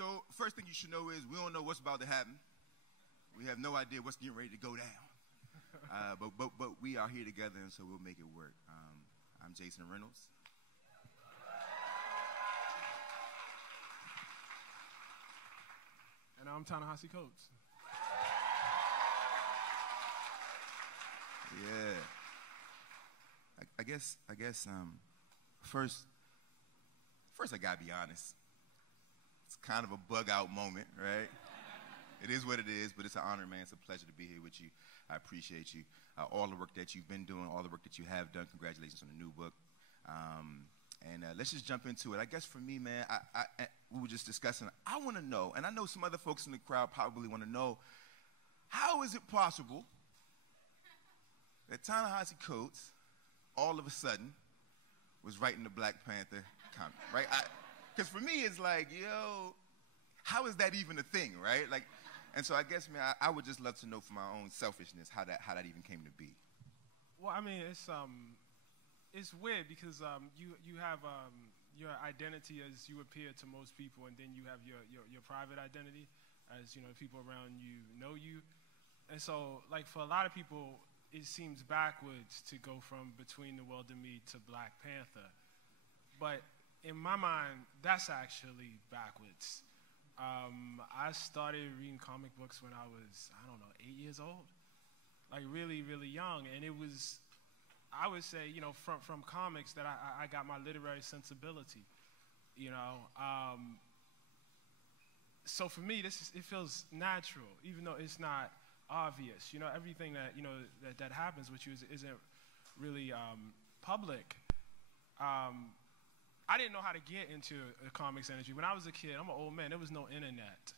So first thing you should know is we don't know what's about to happen. We have no idea what's getting ready to go down. But we are here together, and so we'll make it work. I'm Jason Reynolds. And I'm Ta-Nehisi Coates. Yeah. I guess first I gotta be honest. It's kind of a bug out moment, right? It is what it is, but it's an honor, man. It's a pleasure to be here with you. I appreciate you. All the work that you've been doing, all the work that you have done. Congratulations on the new book. And let's just jump into it. I guess for me, man, we were just discussing. I want to know, and I know some other folks in the crowd probably want to know, how is it possible that Ta-Nehisi Coates all of a sudden was writing the Black Panther comic, right? Because for me, it's like, yo, how is that even a thing, right? Like, and so I guess, man, I would just love to know for my own selfishness how that even came to be. Well, I mean, it's weird because you have your identity as you appear to most people, and then you have your private identity as, you know, people around you know you. And so, like, for a lot of people, it seems backwards to go from Between the World and Me to Black Panther. But in my mind, that's actually backwards. I started reading comic books when I was, I don't know, 8 years old. Like, really, really young. And it was, I would say, you know, from comics that I got my literary sensibility, you know. So for me, it feels natural, even though it's not obvious. You know, everything that, you know, that happens with you isn't really public. I didn't know how to get into the comics industry. When I was a kid, I'm an old man, there was no internet.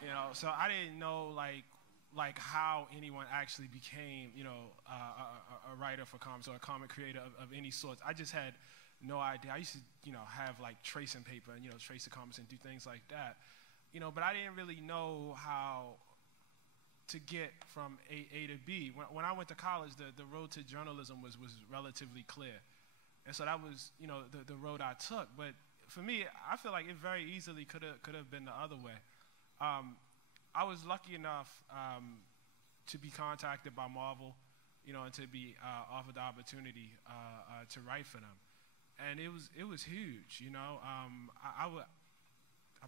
You know, so I didn't know like how anyone actually became, you know, a writer for comics or a comic creator of any sort. I just had no idea. I used to, you know, have like tracing paper and, you know, trace the comics and do things like that. You know, but I didn't really know how to get from A to B. When I went to college, the road to journalism was relatively clear. And so that was, you know, the road I took. But for me, I feel like it very easily could have been the other way. I was lucky enough to be contacted by Marvel, you know, and to be offered the opportunity to write for them. And it was huge, you know. I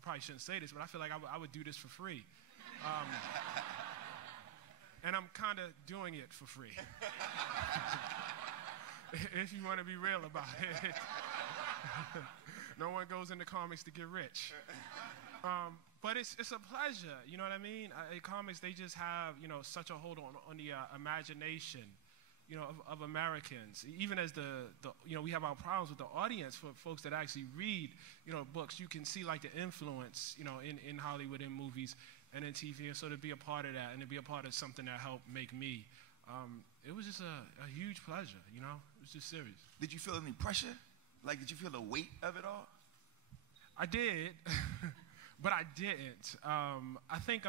probably shouldn't say this, but I feel like I would do this for free. And I'm kind of doing it for free. If you want to be real about it. No one goes into comics to get rich. But it's a pleasure, you know what I mean? Comics, they just have, you know, such a hold on the imagination, you know, of Americans. Even as you know, we have our problems with the audience for folks that actually read, you know, books. You can see like the influence, you know, in Hollywood, in movies, and in TV. And so to be a part of that and to be a part of something that helped make me, it was just a huge pleasure, you know? It was just serious. Did you feel any pressure? Like, did you feel the weight of it all? I did, but I didn't. I think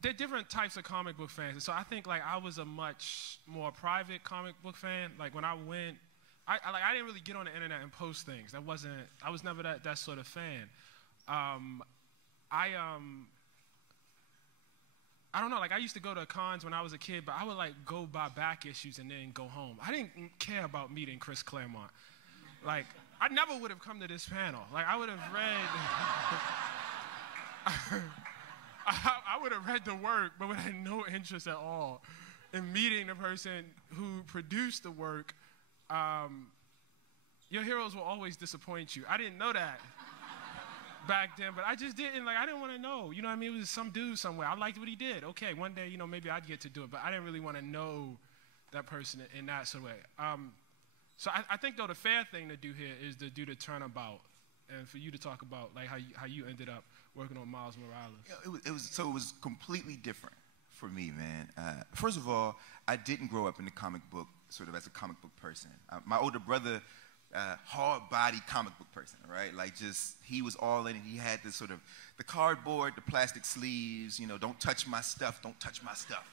there are different types of comic book fans. So I think, like, I was a much more private comic book fan. Like, when I went, I didn't really get on the internet and post things. I was never that sort of fan. I don't know, like I used to go to cons when I was a kid, but I would like go buy back issues and then go home. I didn't care about meeting Chris Claremont. Like, I never would have come to this panel. Like, I would have read, I would have read the work, but would have no interest at all in meeting the person who produced the work. Your heroes will always disappoint you. I didn't know that back then, but I just didn't, like, I didn't want to know, you know what I mean? It was some dude somewhere. I liked what he did. Okay, one day, you know, maybe I'd get to do it, but I didn't really want to know that person in that sort of way. So I think, though, the fair thing to do here is to do the turnabout and for you to talk about, like, how you ended up working on Miles Morales. It was completely different for me, man. First of all, I didn't grow up in the comic book, sort of as a comic book person. My older brother, hard-body comic book person, right? Like, just, he was all in it. He had this sort of, the cardboard, the plastic sleeves, you know, don't touch my stuff,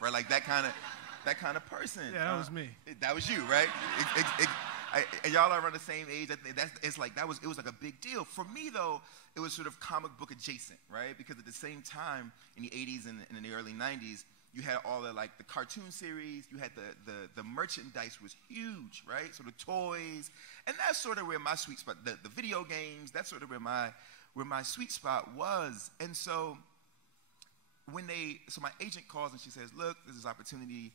right? Like, that kind of person. Yeah, that was me. That was you, right? And y'all are around the same age. It was like a big deal. For me, though, it was sort of comic book adjacent, right? Because at the same time, in the 80s and in the early 90s, you had all the like the cartoon series. You had the merchandise was huge, right? So the toys, and that's sort of where my sweet spot. The video games. That's sort of where my sweet spot was. And so so my agent calls and she says, "Look, there's this opportunity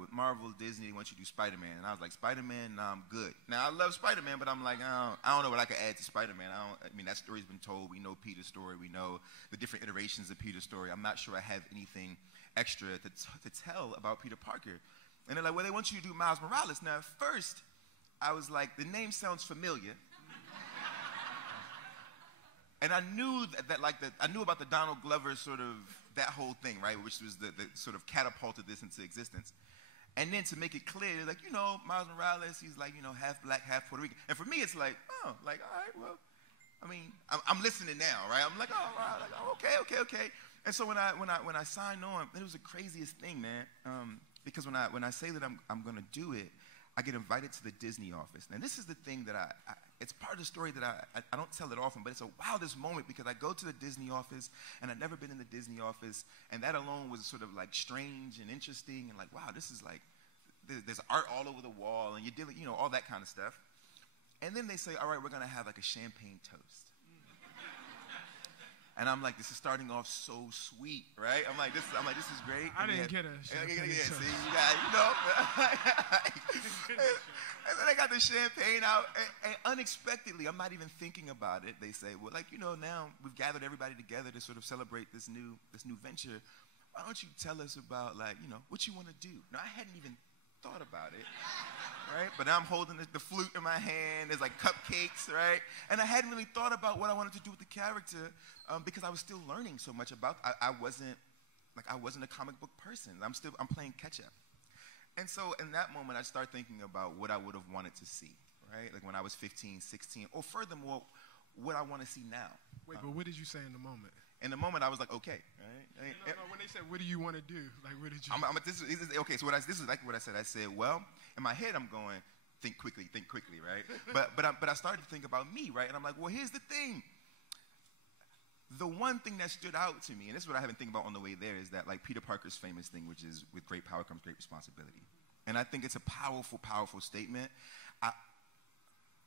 with Marvel, Disney. They want you to do Spider-Man." And I was like, "Spider-Man? No, I'm good." Now I love Spider-Man, but I'm like, I don't know what I could add to Spider-Man. I mean, that story's been told. We know Peter's story. We know the different iterations of Peter's story. I'm not sure I have anything extra to tell about Peter Parker. And they're like, "Well, they want you to do Miles Morales." Now, at first, I was like, the name sounds familiar. And I knew I knew about the Donald Glover sort of, that whole thing, right, which was the sort of catapulted this into existence. And then to make it clear, like, Miles Morales, he's like, half black, half Puerto Rican. And for me, it's like, all right, well, I mean, I'm listening now, right? I'm like, oh, all right, like, okay. And so when I signed on, it was the craziest thing, man, because when I say that I'm going to do it, I get invited to the Disney office. Now, this is the thing that it's part of the story that I don't tell it often, but it's a wildest moment because I go to the Disney office, and I've never been in the Disney office, and that alone was sort of like strange and interesting, and like, wow, this is like, there's art all over the wall, and you're dealing, all that kind of stuff. And then they say, all right, we're going to have like a champagne toast. And I'm like, this is starting off so sweet, right? I'm like, this is great. I didn't get a champagne toast. See, you got, and then they got the champagne out, and unexpectedly, I'm not even thinking about it. They say, well, like, now we've gathered everybody together to sort of celebrate this new venture. Why don't you tell us about, like, what you want to do? Now, I hadn't even thought about it. Right? But now I'm holding the flute in my hand. There's like cupcakes, right? And I hadn't really thought about what I wanted to do with the character because I was still learning so much about. I wasn't a comic book person. I'm playing catch up. And so in that moment, I start thinking about what I would have wanted to see, right? Like when I was 15, 16, or furthermore, what I want to see now. Wait, but what did you say in the moment? In the moment, I was like, okay, right? No, when they said, what do you want to do? Like, what did you... Okay, so this is like what I said. I said, well, in my head, I'm going, think quickly, right? But I started to think about me, right? And I'm like, well, here's the thing. The one thing that stood out to me, and this is what I have been thinking about on the way there, is that like Peter Parker's famous thing, which is with great power comes great responsibility. And I think it's a powerful, powerful statement.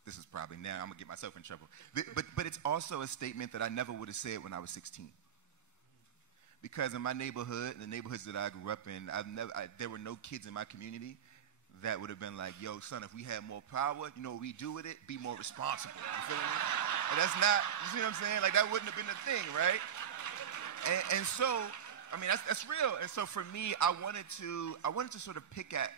This is probably now I'm gonna get myself in trouble. But it's also a statement that I never would have said when I was 16. Because in my neighborhood, the neighborhoods that I grew up in, there were no kids in my community that would have been like, yo, son, if we had more power, you know what we do with it? Be more responsible. You feel me? And that's not, you see what I'm saying? Like, that wouldn't have been the thing, right? And so, I mean, that's real. And so for me, I wanted to sort of pick at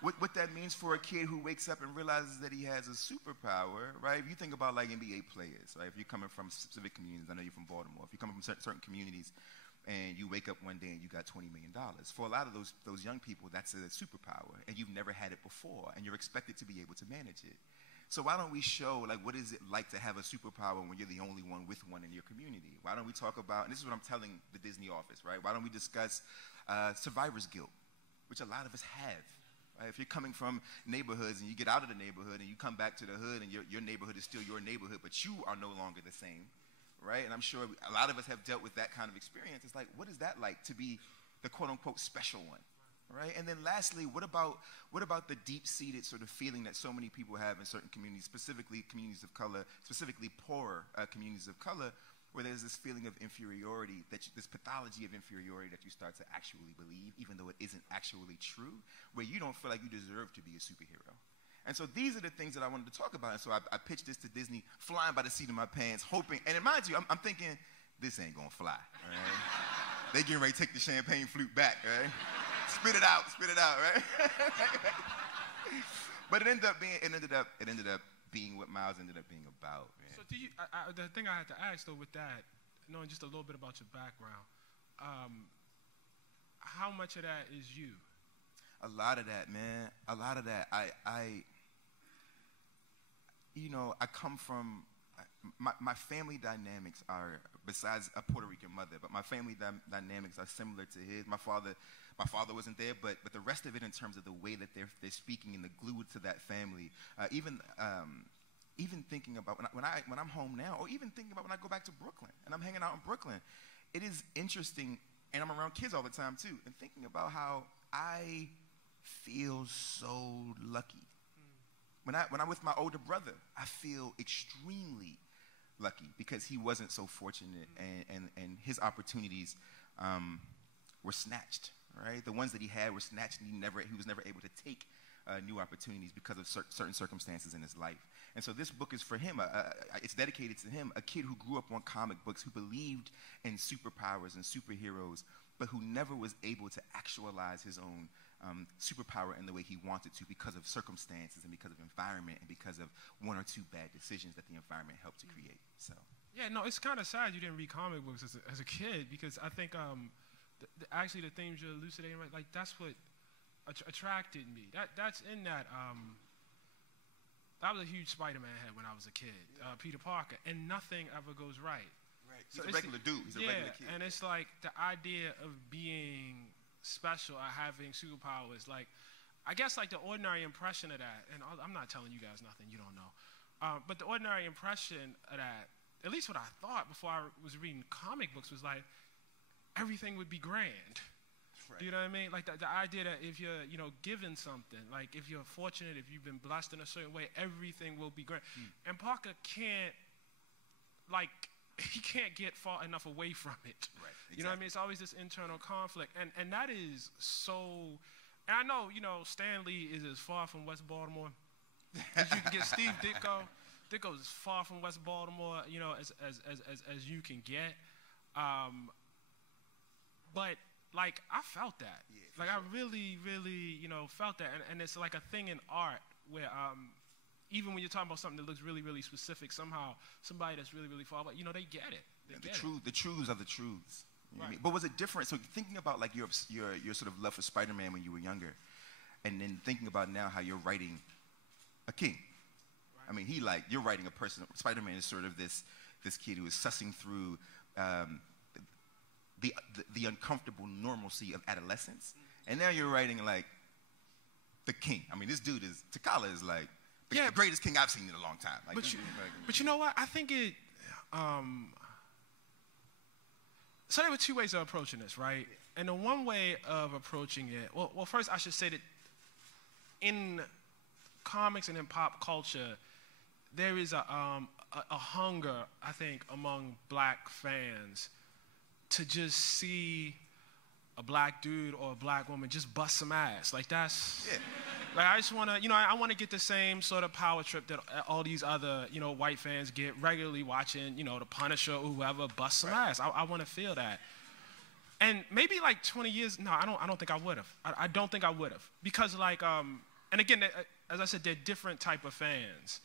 what that means for a kid who wakes up and realizes that he has a superpower, right? If you think about like NBA players, right? If you're coming from specific communities, I know you're from Baltimore. If you're coming from certain communities and you wake up one day and you got $20 million, for a lot of those young people, that's a superpower, and you've never had it before, and you're expected to be able to manage it. So why don't we show, like, what is it like to have a superpower when you're the only one with one in your community? Why don't we talk about, and this is what I'm telling the Disney office, right? Why don't we discuss survivor's guilt, which a lot of us have. Right? If you're coming from neighborhoods and you get out of the neighborhood and you come back to the hood and your neighborhood is still your neighborhood, but you are no longer the same, right? And I'm sure a lot of us have dealt with that kind of experience. It's like, what is that like to be the quote-unquote special one, right? And then lastly, what about the deep-seated sort of feeling that so many people have in certain communities, specifically communities of color, specifically poorer communities of color, where there's this feeling of inferiority, this pathology of inferiority that you start to actually believe, even though it isn't actually true, where you don't feel like you deserve to be a superhero. And so these are the things that I wanted to talk about. And so I pitched this to Disney, flying by the seat of my pants, hoping, and mind you, I'm thinking, this ain't gonna fly, right? They getting ready to take the champagne flute back, right? Spit it out, right? But it ended up being what Miles ended up being about. Man. So the thing I had to ask though with that, knowing just a little bit about your background, how much of that is you? A lot of that, man. A lot of that. I come from my family dynamics are, besides a Puerto Rican mother, but my family dynamics are similar to his. My father wasn't there, but the rest of it, in terms of the way that they're speaking and the glue to that family, even thinking about when I'm home now, or even thinking about when I go back to Brooklyn and I'm hanging out in Brooklyn, it is interesting, and I'm around kids all the time too, and thinking about how I feel so lucky. When I'm with my older brother, I feel extremely lucky because he wasn't so fortunate, and his opportunities were snatched. Right, the ones that he had were snatched, and he was never able to take new opportunities because of certain circumstances in his life. And so this book is for him. It's dedicated to him, a kid who grew up on comic books, who believed in superpowers and superheroes, but who never was able to actualize his own superpower in the way he wanted to because of circumstances and because of environment and because of one or two bad decisions that the environment helped to create. So yeah, no, it's kind of sad you didn't read comic books as a kid, because I think actually the themes you're elucidating, right, like that's what attracted me. That's in that. That was a huge Spider-Man head when I was a kid, Peter Parker, and nothing ever goes right. Right. He's a regular dude. He's a regular kid. And it's like the idea of being special or having superpowers, like, I guess like the ordinary impression of that, and I'm not telling you guys nothing you don't know, but the ordinary impression of that, at least what I thought before I was reading comic books, was like everything would be grand. Right. You know what I mean? Like the idea that if you're, given something, like if you're fortunate, if you've been blessed in a certain way, everything will be great. And Parker can't, he can't get far enough away from it. Right. Exactly. You know what I mean? It's always this internal conflict. And that is so, and I know, Stan Lee is as far from West Baltimore as you can get. Steve Ditko is as far from West Baltimore, as you can get. But like, I felt that. Yeah, like, sure. I really, really, felt that. And it's like a thing in art where even when you're talking about something that looks really, really specific, somehow somebody that's really, really far away, they get it. The truths are the truths. You know what I mean? Right. But was it different? So thinking about like your sort of love for Spider-Man when you were younger, and then thinking about now how you're writing a king. Right. I mean, you're writing a person. Spider-Man is sort of this kid who is sussing through the uncomfortable normalcy of adolescence, and now you're writing like the king. I mean, this dude T'Challa is like the greatest king I've seen in a long time. Like, but you know what? I think it. So there were two ways of approaching this, right? And the one way of approaching it, well, first I should say that in comics and in pop culture, there is a hunger, I think, among black fans to just see a black dude or a black woman just bust some ass. Like, that's, like, I just want to, I want to get the same sort of power trip that all these other, white fans get regularly watching, the Punisher or whoever bust some ass. I want to feel that. And maybe like 20 years, no, I don't think I would have. I don't think I would have. Because like, and again, as I said, they're different type of fans.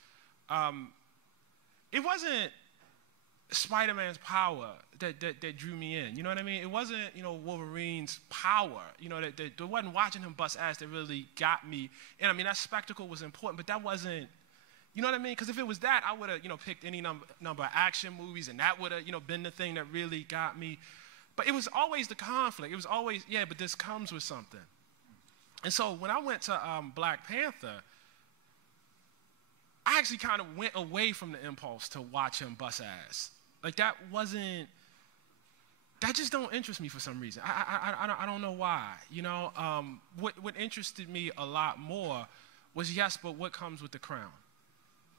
It wasn't Spider-Man's power that drew me in. You know what I mean? It wasn't, Wolverine's power. That wasn't watching him bust ass that really got me. And I mean, that spectacle was important, but that wasn't, you know what I mean? Because if it was that, I would have, picked any number of action movies, and that would have, been the thing that really got me. But it was always the conflict. It was always, but this comes with something. And so when I went to Black Panther, I actually kind of went away from the impulse to watch him bust ass. Like, that just don't interest me for some reason. I don't know why. What interested me a lot more was, yes, but what comes with the crown?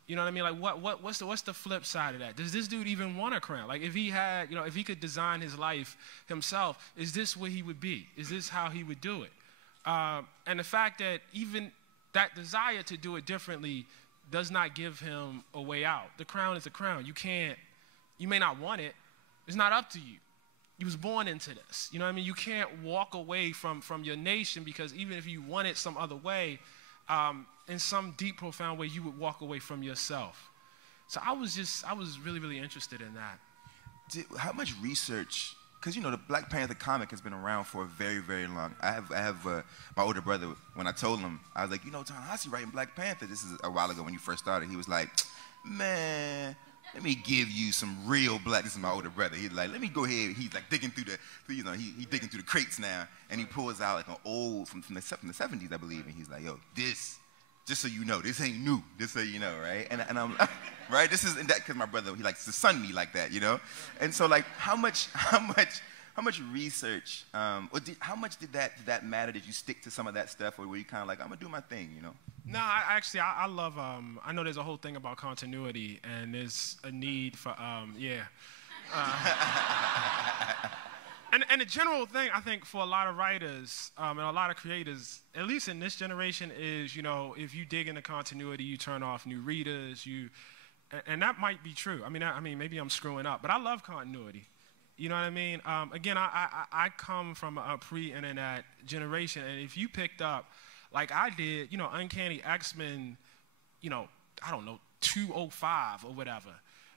You know what I mean? Like, what's the flip side of that? Does this dude even want a crown? Like, if he had, if he could design his life himself, is this what he would be? Is this how he would do it? And the fact that even that desire to do it differently does not give him a way out. The crown is a crown. You may not want it. It's not up to you. You was born into this. You know what I mean? You can't walk away from your nation, because even if you want it some other way, in some deep, profound way, you would walk away from yourself. So I was really, really interested in that. How much research? Because, the Black Panther comic has been around for a very, very long. I have my older brother, when I told him, I was like, Ta-Nehisi writing Black Panther. This is a while ago when you first started. He was like, man, let let me give you some real black. This is my older brother. He's like, let me go ahead. He's like digging through he's digging through the crates now, and he pulls out like an old from the 70s, I believe, and he's like, yo, this, just so you know, this ain't new. Just so you know, right? And I'm right. This is because my brother, he likes to sun me like that, you know. And so like, how much research, or how much did that matter? Did you stick to some of that stuff, or were you kind of like, I'm gonna do my thing, you know? No, I love, I know there's a whole thing about continuity, and there's a need for, and the general thing, I think, for a lot of writers and a lot of creators, at least in this generation, is, you know, if you dig into continuity, you turn off new readers, and that might be true. I mean, maybe I'm screwing up, but I love continuity. You know what I mean? Again, I come from a pre-internet generation, and if you picked up, like I did, you know, Uncanny X-Men, you know, I don't know, 205 or whatever.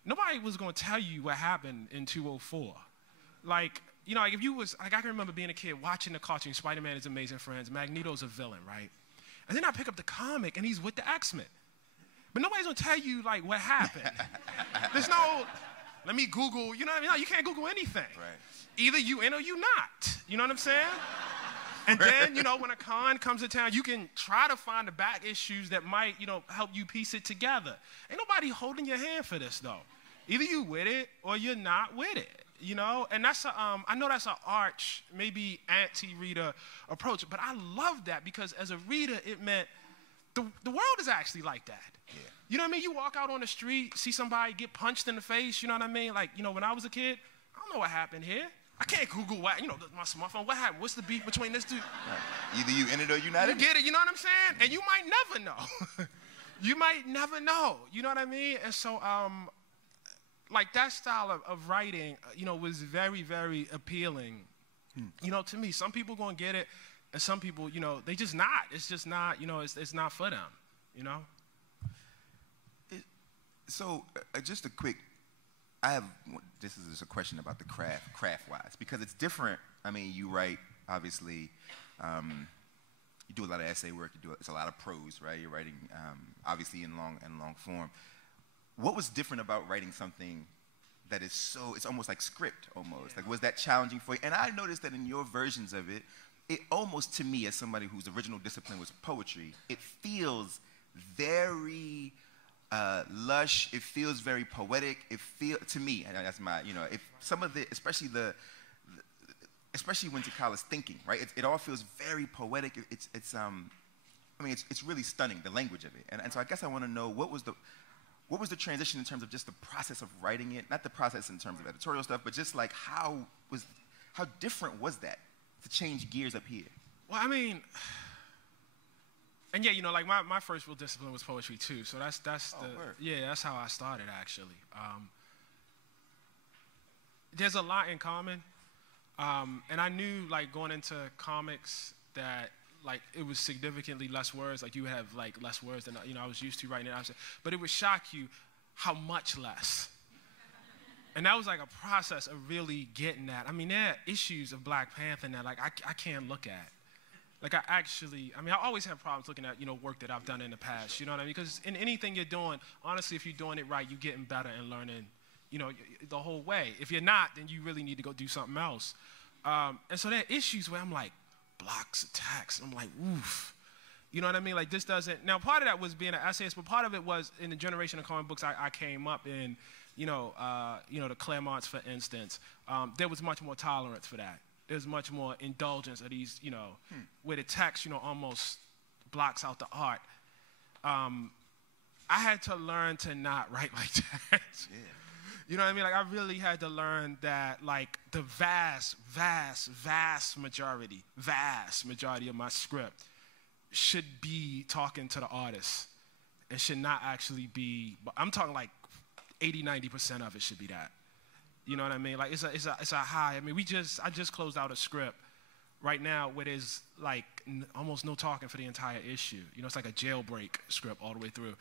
Nobody was going to tell you what happened in 204. Like, you know, like if you was, like I can remember being a kid watching the cartoon, Spider-Man is Amazing Friends, Magneto's a villain, right? And then I pick up the comic, and he's with the X-Men. But nobody's going to tell you, like, what happened. There's no, let me Google, you know what I mean? No, you can't Google anything. Right. Either you in or you not. You know what I'm saying? And then, you know, when a con comes to town, you can try to find the back issues that might, you know, help you piece it together. Ain't nobody holding your hand for this, though. Either you with it or you're not with it, you know? And that's I know that's an arch, maybe anti-reader approach, but I love that because as a reader, it meant the world is actually like that. Yeah. You know what I mean? You walk out on the street, see somebody get punched in the face, you know what I mean? Like, you know, when I was a kid, I don't know what happened here. I can't Google what, you know, my smartphone, what happened? What's the beef between this dude? Right. Either you in it or you not in it. You get it, you know what I'm saying? And you might never know. You might never know, you know what I mean? And so, like that style of writing, you know, was very, very appealing, you know, to me. Some people gonna get it, and some people, you know, they just not. It's just not, you know, it's not for them, you know? So, just a quick, this is just a question about the craft-wise, because it's different. I mean, you write, obviously, you do a lot of essay work, it's a lot of prose, right? You're writing, obviously, in long form. What was different about writing something that is so, it's almost like script, almost? Like, was that challenging for you? And I noticed that in your versions of it, it almost, to me, as somebody whose original discipline was poetry, it feels very lush, it feels very poetic, to me, and that's my, you know, if some of the, especially when T'Challa's thinking, right, it all feels very poetic, I mean, it's really stunning, the language of it, and so I guess I want to know, what was the transition in terms of just the process of writing it, not the process in terms of editorial stuff, but just like how different was that to change gears up here? Well, I mean, and yeah, you know, like my first real discipline was poetry too. So that's that's how I started actually. There's a lot in common, and I knew like going into comics that like it was significantly less words. Like you would have like less words than I was used to writing it. But it would shock you how much less. And that was like a process of really getting that. I mean, there are issues of Black Panther that like I can't look at. Like I always have problems looking at, you know, work that I've done in the past, you know what I mean? Because in anything you're doing, honestly, if you're doing it right, you're getting better and learning, you know, the whole way. If you're not, then you really need to go do something else. And so there are issues where I'm like, blocks of text. I'm like, oof. You know what I mean? Like this doesn't, now part of that was being an essayist, but part of it was in the generation of comic books I came up in, you know, the Claremonts, for instance, there was much more tolerance for that. There's much more indulgence of these, you know, where the text, you know, almost blocks out the art. I had to learn to not write like that. Yeah. You know what I mean? Like, I really had to learn that, like, the vast majority of my script should be talking to the artist and should not actually be, I'm talking like 80-90% of it should be that. You know what I mean? Like it's a high. I mean, I just closed out a script right now where there's like almost no talking for the entire issue. You know, it's like a jailbreak script all the way through,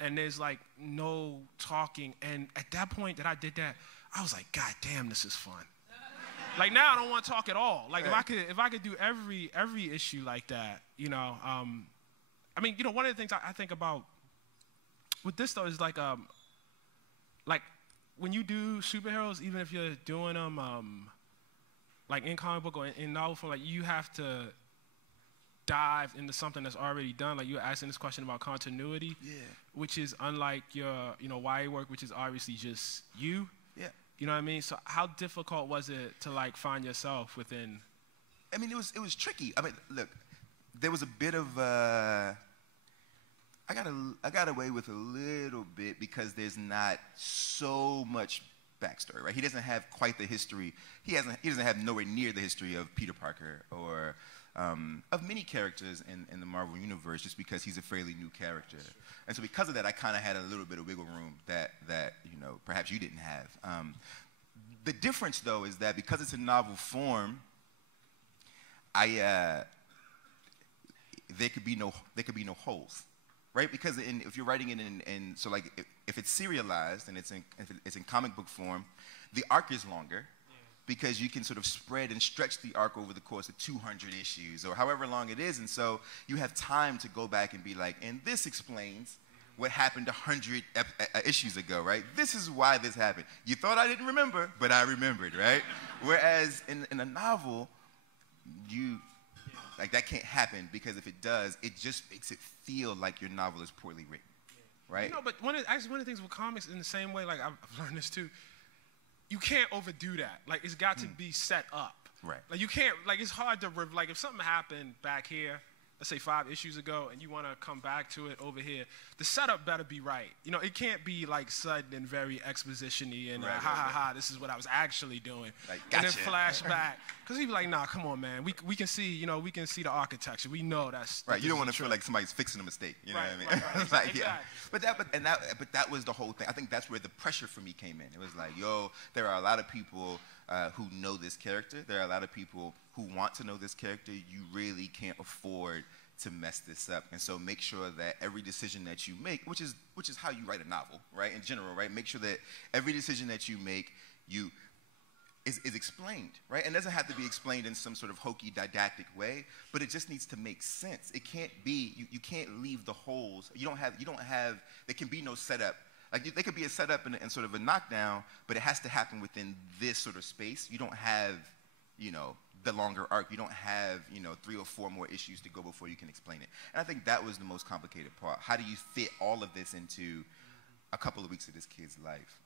and there's like no talking. And at that point that I did that, I was like, God damn, this is fun. Like now I don't want to talk at all. Like if I could do every issue like that, you know. I mean, you know, one of the things I think about with this though is like when you do superheroes, even if you're doing them like in comic book or in novel form, like you have to dive into something that's already done. Like you were asking this question about continuity, which is unlike your YA work, which is obviously just you. Yeah. You know what I mean? So how difficult was it to like find yourself within? I mean, it was tricky. I mean, look, there was a bit of I got away with a little bit because there's not so much backstory, right? He doesn't have quite the history. He doesn't have nowhere near the history of Peter Parker or of many characters in the Marvel universe, just because he's a fairly new character. Sure. And so because of that, I kind of had a little bit of wiggle room that perhaps you didn't have. The difference, though, is that because it's a novel form, there could be no holes, right? Because if you're writing it in so like if it's serialized and if it's in comic book form, the arc is longer because you can sort of spread and stretch the arc over the course of 200 issues or however long it is, and so you have time to go back and be like, and this explains what happened 100 issues ago, right? This is why this happened. You thought I didn't remember, but I remembered, right? Whereas in a novel, like that can't happen, because if it does, it just makes it feel like your novel is poorly written, right? No, but one of the things with comics, in the same way, like I've learned this too, you can't overdo that. Like it's got to be set up. Right. Like you can't, like it's hard to, like if something happened back here, let's say 5 issues ago, and you want to come back to it over here, the setup better be right. You know, it can't be like sudden and very exposition-y and ha, this is what I was actually doing. Like, gotcha. And then flashback. Because he'd be like, nah, come on, man. We can see, we can see the architecture. We know that's right. You don't want to feel like somebody's fixing a mistake. You know what I mean? Right. Exactly. But that was the whole thing. I think that's where the pressure for me came in. It was like, there are a lot of people who know this character. There are a lot of people who want to know this character. You really can't afford to mess this up, and so make sure that every decision that you make, which is how you write a novel, right? In general, right? Make sure that every decision that you make, is explained, right? And it doesn't have to be explained in some sort of hokey, didactic way, but it just needs to make sense. It can't be, you can't leave the holes. You don't have. There can be no setup. Like there could be a setup and sort of a knockdown, but it has to happen within this sort of space. You don't have, the longer arc. You don't have, 3 or 4 more issues to go before you can explain it. And I think that was the most complicated part. How do you fit all of this into a couple of weeks of this kid's life?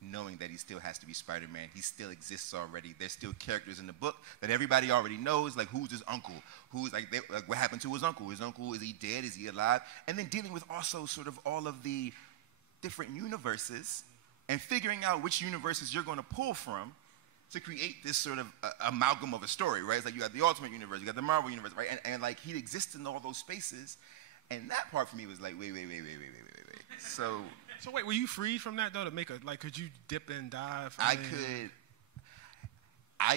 Knowing that he still has to be Spider-Man. He still exists already. There's still characters in the book that everybody already knows, like who's his uncle? Who's like what happened to his uncle? His uncle, is he dead? Is he alive? And then dealing with also sort of all of the different universes and figuring out which universes you're going to pull from to create this sort of amalgam of a story, right? It's like you got the Ultimate Universe, you got the Marvel Universe, right? And like he exists in all those spaces, and that part for me was like, wait. So wait, were you freed from that though to make could you dip and dive? I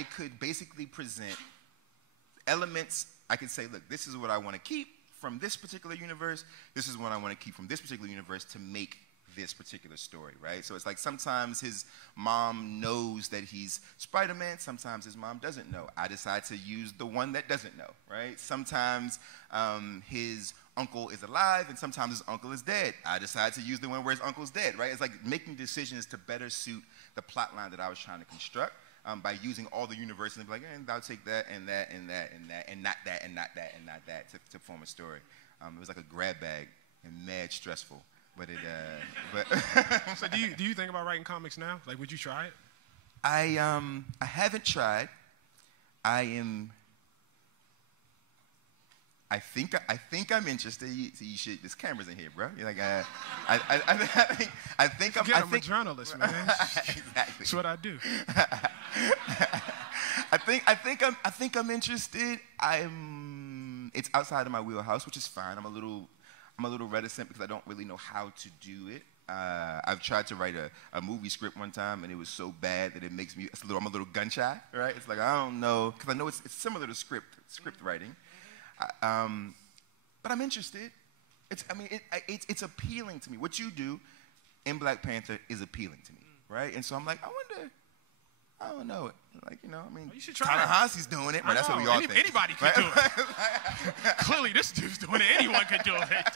could basically present elements. I could say, look, this is what I want to keep from this particular universe. This is what I want to keep from this particular universe to make this particular story, right? So it's like sometimes his mom knows that he's Spider-Man, sometimes his mom doesn't know. I decide to use the one that doesn't know, right? Sometimes his uncle is alive and sometimes his uncle is dead. I decide to use the one where his uncle's dead, right? It's like making decisions to better suit the plot line that I was trying to construct by using all the universes and be like, and I'll take that and that and that and that and not that and not that and not that to form a story. It was like a grab bag and mad stressful. But So do you think about writing comics now? Like, would you try it? I haven't tried. I think I'm interested. You should. There's cameras in here, bro. You're like, I think I'm a journalist, man. Exactly. That's what I do. I think I'm interested. It's outside of my wheelhouse, which is fine. I'm a little reticent because I don't really know how to do it. I've tried to write a movie script one time, and it was so bad that it makes me I'm a little gun shy, right? It's like I don't know, because I know it's similar to script writing, but I'm interested. It's appealing to me. What you do in Black Panther is appealing to me, right? And so I'm like, I I don't know. Like, you know, I mean, well, you should try Ta-Nehisi's doing it, but that's what we all think. Anybody can do it. Clearly, this dude's doing it. Anyone can do it.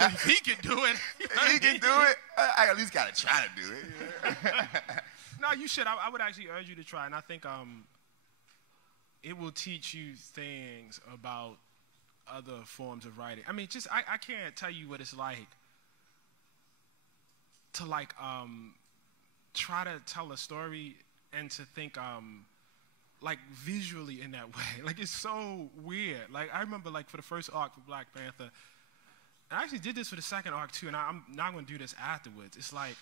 If he can do it. He can do it. I at least got to try to do it. No, you should. I would actually urge you to try, and I think it will teach you things about other forms of writing. I mean, just I can't tell you what it's like to try to tell a story and to think like visually in that way. Like, it's so weird. Like, I remember, like, for the first arc for Black Panther, and I actually did this for the second arc too, and I'm not going to do this afterwards. It's like,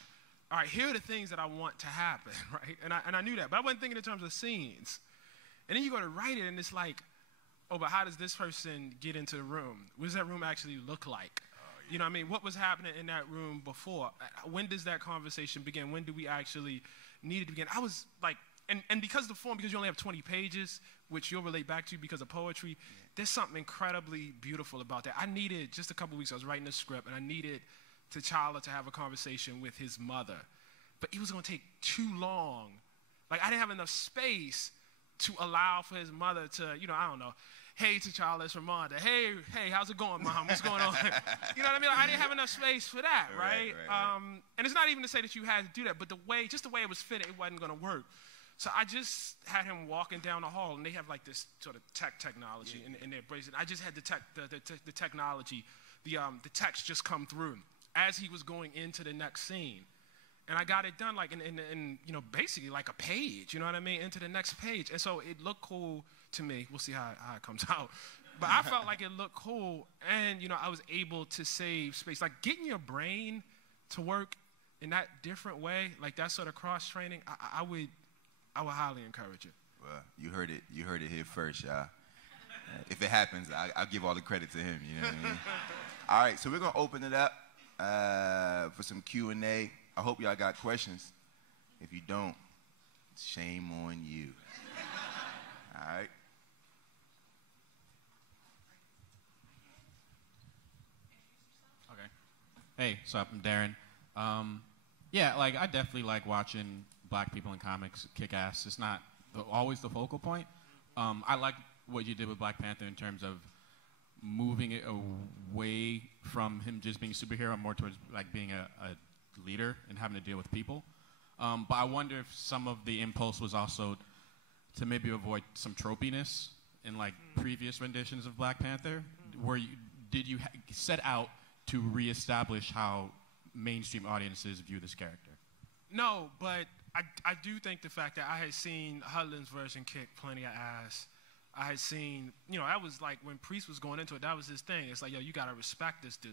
all right, here are the things that I want to happen, right? And I knew that, but I wasn't thinking in terms of scenes. And then you go to write it, and it's like, oh, but how does this person get into the room? What does that room actually look like? You know what I mean? What was happening in that room before? When does that conversation begin? When do we actually need it to begin? I was like, and because of the form, because you only have 20 pages, which you'll relate back to because of poetry, there's something incredibly beautiful about that. I needed, just a couple weeks, I was writing a script, and I needed T'Challa to have a conversation with his mother. But it was going to take too long. Like, I didn't have enough space to allow for his mother to, you know, I don't know, hey, T'Challa, it's Ramonda. Hey, how's it going, Mom? What's going on? You know what I mean? I didn't have enough space for that, right? And it's not even to say that you had to do that, but just the way it was fitted, it wasn't going to work. So I just had him walking down the hall, and they have like this sort of technology in their bracelet. I just had the technology, the text just come through as he was going into the next scene. And I got it done like in you know, basically like a page, you know what I mean, into the next page. And so it looked cool to me. We'll see how it comes out. But I felt like it looked cool, and, you know, I was able to save space. Like, getting your brain to work in that different way, like that sort of cross-training, I would highly encourage it. Well, you heard it here first, y'all. If it happens, I'll give all the credit to him, you know what I mean? All right, so we're going to open it up for some Q&A. I hope y'all got questions. If you don't, shame on you. All right? Okay. Hey, what's up? I'm Darren. Yeah, like, I definitely like watching Black people in comics kick ass. It's not always the focal point. I like what you did with Black Panther in terms of moving it away from him just being a superhero, more towards like being a leader and having to deal with people. But I wonder if some of the impulse was also to maybe avoid some tropiness in like previous renditions of Black Panther. Did you set out to reestablish how mainstream audiences view this character? No, but I do think the fact that I had seen Hudlin's version kick plenty of ass. I had seen, you know, that was like when Priest was going into it, that was his thing. It's like, yo, you got to respect this dude.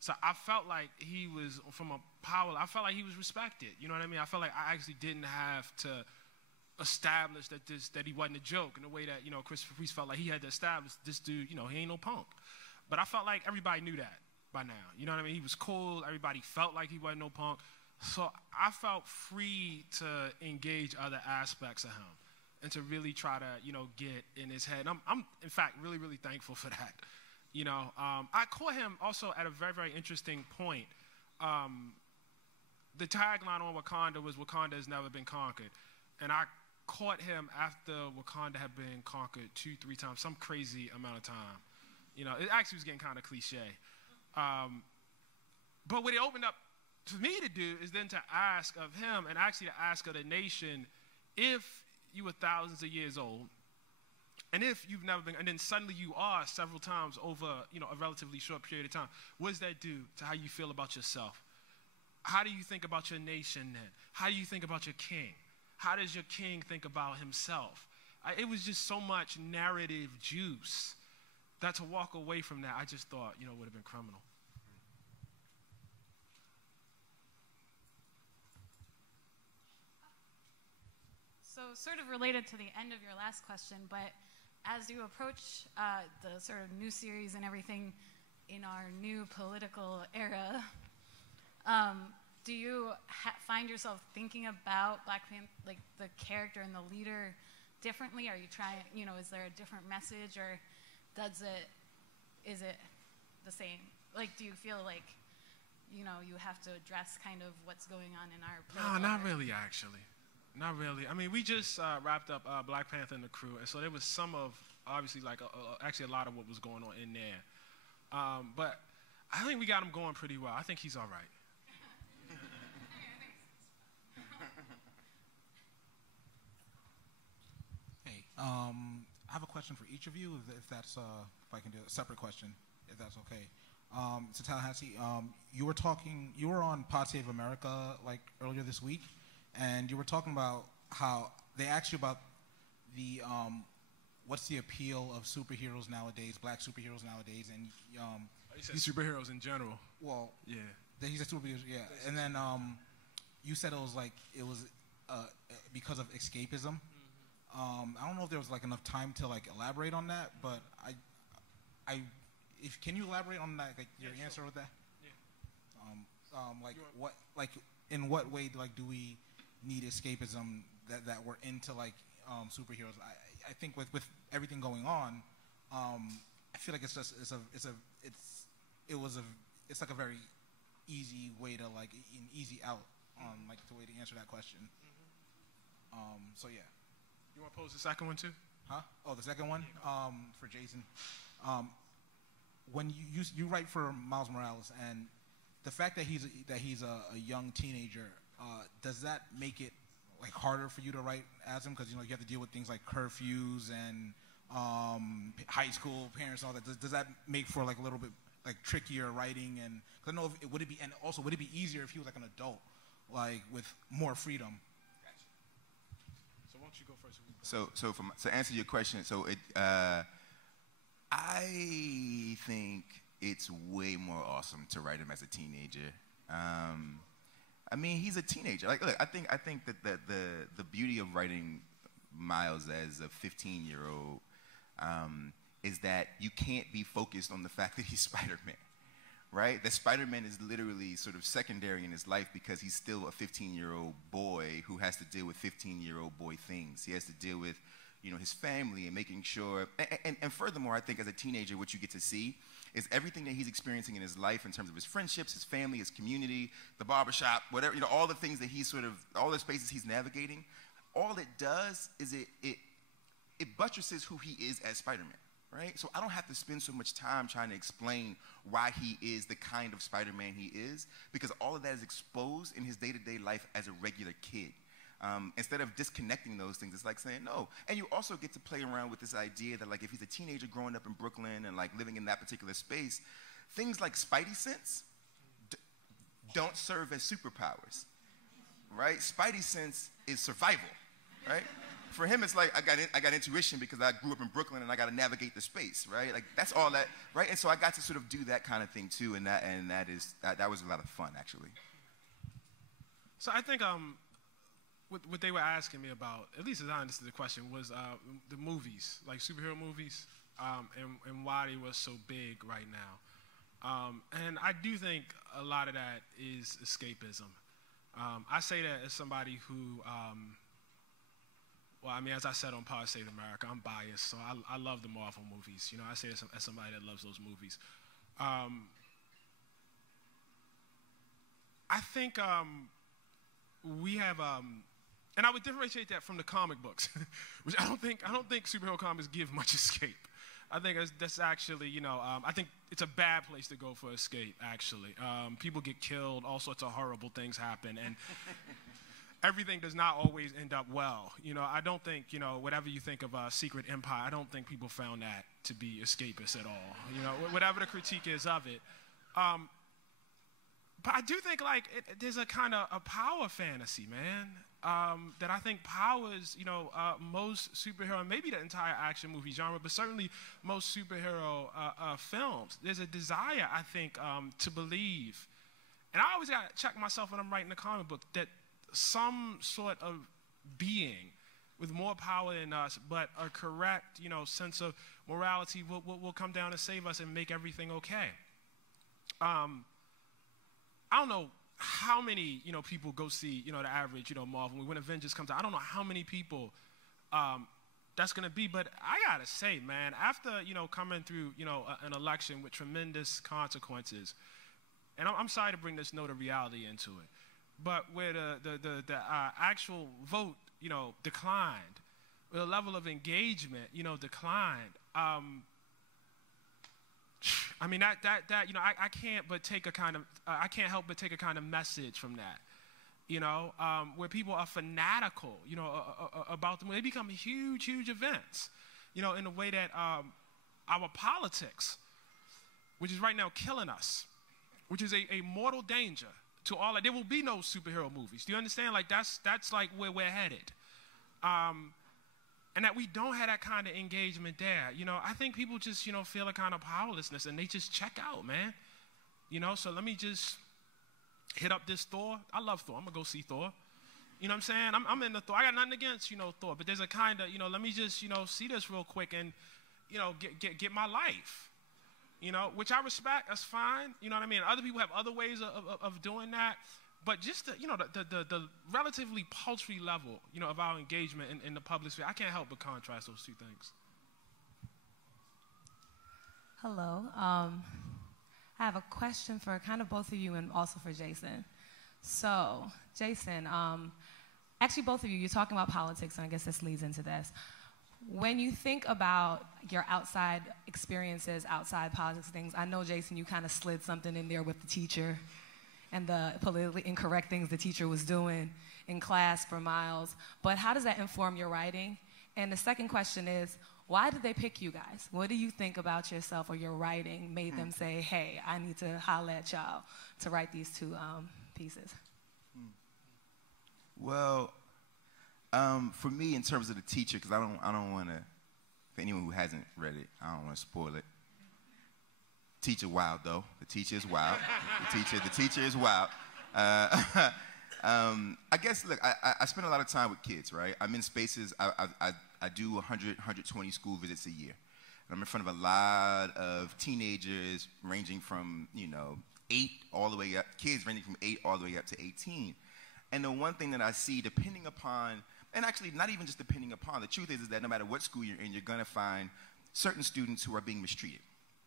So I felt like he was, from a power, I felt like he was respected. You know what I mean? I felt like I actually didn't have to establish that he wasn't a joke in the way that, you know, Christopher Priest felt like he had to establish this dude, you know, he ain't no punk. But I felt like everybody knew that by now. You know what I mean? He was cool. Everybody felt like he wasn't no punk. So I felt free to engage other aspects of him and to really try to, you know, get in his head. And I'm in fact, really, really thankful for that. You know, I caught him also at a very, very interesting point. The tagline on Wakanda was Wakanda has never been conquered. And I caught him after Wakanda had been conquered 2-3 times, some crazy amount of time. You know, it actually was getting kind of cliche. But what it opened up for me to do is then to ask of him and actually to ask of the nation, if you were thousands of years old, and if you've never been, and then suddenly you are several times over, you know, a relatively short period of time, what does that do to how you feel about yourself? How do you think about your nation then? How do you think about your king? How does your king think about himself? It was just so much narrative juice that to walk away from that, I just thought, you know, would have been criminal. So sort of related to the end of your last question, but as you approach the sort of new series and everything in our new political era, do you find yourself thinking about Black Panther, like the character and the leader differently? Are you trying, you know, is there a different message, or is it the same? Like, do you feel like, you know, you have to address kind of what's going on in our political No, not era? really, actually. Not really. I mean, we just wrapped up Black Panther and the Crew, and so there was some of, obviously, like actually a lot of what was going on in there. But I think we got him going pretty well. I think he's all right. Hey, I have a question for each of you, if that's if I can do a separate question, if that's okay. So Ta-Nehisi, you were on Pod Save America like earlier this week, and you were talking about how they asked you about the what's the appeal of superheroes nowadays, black superheroes nowadays, and he said superheroes in general. Well, yeah, he said superheroes, yeah, and then you said it was because of escapism. I don't know if there was like enough time to like elaborate on that, but can you elaborate on that, like your answer with that? Yeah. In what way like do we need escapism that we're into like superheroes? I think with everything going on, I feel like it's like a very easy way to like an easy out on like the way to answer that question. So yeah. You want to pose the second one too? Huh? Oh, the second one for Jason. When you write for Miles Morales, and the fact that he's a young teenager, does that make it like harder for you to write as him? Because you have to deal with things like curfews and high school parents and all that. Does that make for like a little bit like trickier writing? And cause I know would it be easier if he was like an adult, like with more freedom? So why don't you go first? To answer your question, I think it's way more awesome to write him as a teenager. I mean, he's a teenager. Like, look, I think that the beauty of writing Miles as a 15-year-old is that you can't be focused on the fact that he's Spider-Man, right? That Spider-Man is literally sort of secondary in his life because he's still a 15-year-old boy who has to deal with 15-year-old boy things. He has to deal with, his family and making sure, and furthermore, I think as a teenager, what you get to see is everything that he's experiencing in his life in terms of his friendships, his family, his community, the barbershop, whatever, all the things that all the spaces he's navigating, all it does is it buttresses who he is as Spider-Man, right? So I don't have to spend so much time trying to explain why he is the kind of Spider-Man he is, because all of that is exposed in his day-to-day life as a regular kid. Instead of disconnecting those things, it's like saying no. And you also get to play around with this idea that like if he's a teenager growing up in Brooklyn and like living in that particular space, things like Spidey sense don't serve as superpowers, right? Spidey sense is survival, right? For him, it's like I got intuition because I grew up in Brooklyn and I got to navigate the space, right? Like that's all that, right? And so I got to sort of do that kind of thing too, and that was a lot of fun actually. So I think what they were asking me about, at least as I understood the question, was the movies, like superhero movies, and why they were so big right now. And I do think a lot of that is escapism. I say that as somebody who, as I said on Pod Save America, I'm biased, so I love the Marvel movies. I say it as somebody that loves those movies. I think we have, and I would differentiate that from the comic books, which I don't think superhero comics give much escape. I think that's actually, I think it's a bad place to go for escape, actually. People get killed, all sorts of horrible things happen, and everything does not always end up well. I don't think, whatever you think of Secret Empire, I don't think people found that to be escapist at all. Whatever the critique is of it. But I do think, there's a kind of a power fantasy, man, that I think powers, most superhero, and maybe the entire action movie genre, but certainly most superhero films. There's a desire, I think, to believe, and I always got to check myself when I'm writing a comic book, that some sort of being with more power than us, but a correct, sense of morality will come down and save us and make everything okay. I don't know how many, people go see, the average, Marvel. When Avengers comes out, I don't know how many people that's going to be. But I got to say, man, after, coming through, an election with tremendous consequences, and I'm sorry to bring this note of reality into it, but where the actual vote, declined, where the level of engagement, declined. I mean, I can't but take a kind of, I can't help but take a kind of message from that, where people are fanatical, about them. They become huge, huge events, in a way that our politics, which is right now killing us, which is a mortal danger to all. There will be no superhero movies. Do you understand? Like, that's like where we're headed. And that we don't have that kind of engagement there. I think people just, feel a kind of powerlessness, and they just check out, man. So let me just hit up this Thor. I love Thor. I'm going to go see Thor. You know what I'm saying? I'm into Thor. I got nothing against, Thor. But there's a kind of, let me just, see this real quick and, get my life. Which I respect. That's fine. You know what I mean? Other people have other ways of doing that. But just the relatively paltry level, of our engagement in the public sphere, I can't help but contrast those two things. Hello. I have a question for kind of both of you and also for Jason. So, Jason, actually both of you, you're talking about politics, and I guess this leads into this. When you think about your outside experiences, outside politics things, I know, Jason, you kind of slid something in there with the teacher and the politically incorrect things the teacher was doing in class for Miles. But how does that inform your writing? And the second question is, why did they pick you guys? What do you think about yourself or your writing made them say, hey, I need to holler at y'all to write these two pieces? Well, for me, in terms of the teacher, because I don't want to, for anyone who hasn't read it, I don't want to spoil it. Teacher wild, though. The teacher is wild. The teacher is wild. I guess, look, I spend a lot of time with kids, right? I'm in spaces. I do 100, 120 school visits a year. And I'm in front of a lot of teenagers ranging from, 8 all the way up, kids ranging from 8 all the way up to 18. And the one thing that I see, depending upon, and actually not even just depending upon, the truth is that no matter what school you're in, you're going to find certain students who are being mistreated.